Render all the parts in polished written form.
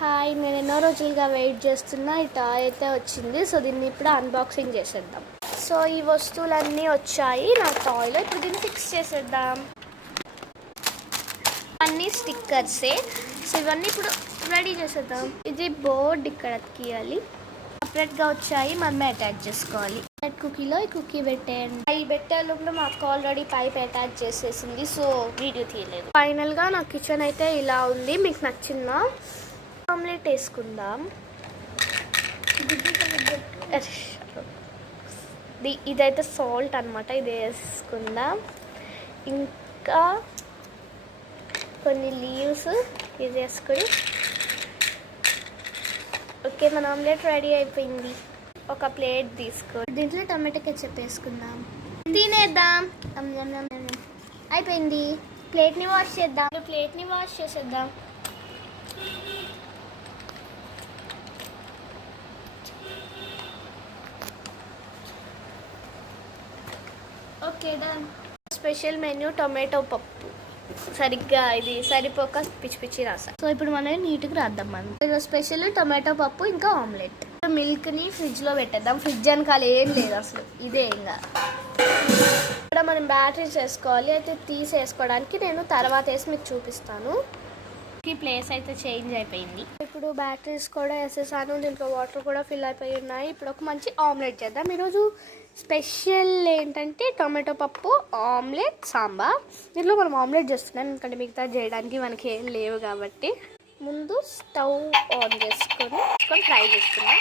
Hi, నేను ఎన్నో రోజులుగా వెయిట్ చేస్తున్నా ఈ టాయ్ అయితే వచ్చింది. సో దీన్ని ఇప్పుడు అన్బాక్సింగ్ చేసేద్దాం. సో ఈ వస్తువులన్నీ వచ్చాయి నా టాయ్లో. ఇప్పుడు దీన్ని ఫిక్స్ చేసేద్దాం. అన్నీ స్టిక్కర్సే. సో ఇవన్నీ ఇప్పుడు రెడీ చేసేద్దాం. ఇది బోర్డ్ ఇక్కడ తీయాలి. సపరేట్గా వచ్చాయి, మనమే అటాచ్ చేసుకోవాలి. కుకీలో ఈ కుకీ పెట్టేయండి. ఈ పెట్టేలోపు మా అక్క ఆల్రెడీ పైప్ అటాచ్ చేసేసింది, సో వీడియో తీయలేదు. ఫైనల్గా నా కిచెన్ అయితే ఇలా ఉంది. మీకు నచ్చిందా? ఆమ్లెట్ వేసుకుందాం. ఇదైతే సాల్ట్ అనమాట, ఇది వేసుకుందాం. ఇంకా కొన్ని లీవ్స్ ఇది వేసుకొని ఓకే, మన ఆమ్లెట్ రెడీ అయిపోయింది. ఒక ప్లేట్ తీసుకో, దీంట్లో టమాటో కెచప్ వేసుకుందాం, తినేద్దాం. అయిపోయింది. ప్లేట్ని వాష్ చేద్దాం. ప్లేట్ని వాష్ చేసేద్దాం. Okay done. Special menu tomato పప్పు. సరిగ్గా ఇది సరిపోక పిచ్చి పిచ్చి రాసా. సో ఇప్పుడు మనం నీట్గా రాద్దాం. మనం స్పెషల్ టొమాటో పప్పు ఇంకా ఆమ్లెట్. మిల్క్ని ఫ్రిడ్జ్లో పెట్టేద్దాం. ఫ్రిడ్జ్ వెనకాల ఏం లేదు అసలు, ఇదే ఇంకా. ఇక్కడ మనం బ్యాటరీస్ వేసుకోవాలి. అయితే తీసేసుకోవడానికి నేను తర్వాత వేసి మీకు చూపిస్తాను. ఈ ప్లేస్ అయితే చేంజ్ అయిపోయింది. ఇప్పుడు బ్యాటరీస్ కూడా వేసేసాను. దీంట్లో వాటర్ కూడా ఫిల్ అయిపోయి ఉన్నాయి. ఇప్పుడు ఒక మంచి ఆమ్లెట్ చేద్దాం. ఈరోజు స్పెషల్ ఏంటంటే టొమాటో పప్పు, ఆమ్లెట్, సాంబార్. దీంట్లో మనం ఆమ్లెట్ చేస్తున్నాం, ఎందుకంటే మిగతా చేయడానికి మనకి ఏం లేవు కాబట్టి. ముందు స్టవ్ ఆన్ చేసుకొని ఫ్రై చేసుకున్నాం.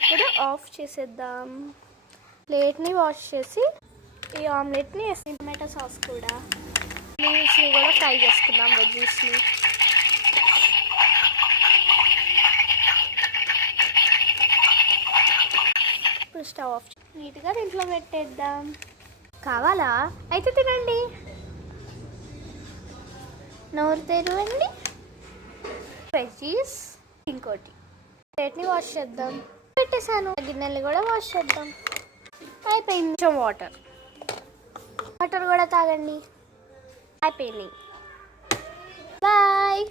ఇప్పుడు ఆఫ్ చేసేద్దాం. ప్లేట్ని వాష్ చేసి ఈ ఆమ్లెట్ని వేసి టమాటో సాస్ కూడా, లీవ్స్ని కూడా ఫ్రై చేసుకుందాం. వెజ్జీస్ని ఇప్పుడు స్టవ్ ఆఫ్ నీట్గా దీంట్లో పెట్టేద్దాం. కావాలా? అయితే తినండి. నోరు తెరవండి. వెజ్జీస్ ఇంకోటి. ప్లేట్ని వాష్ చేద్దాం. పెట్టేసాను. గిన్నెలు కూడా వాష్ చేద్దాం. అయిపోయింది. కొంచెం వాటర్ కూడా తాగండి. అయిపోయింది. బాయ్.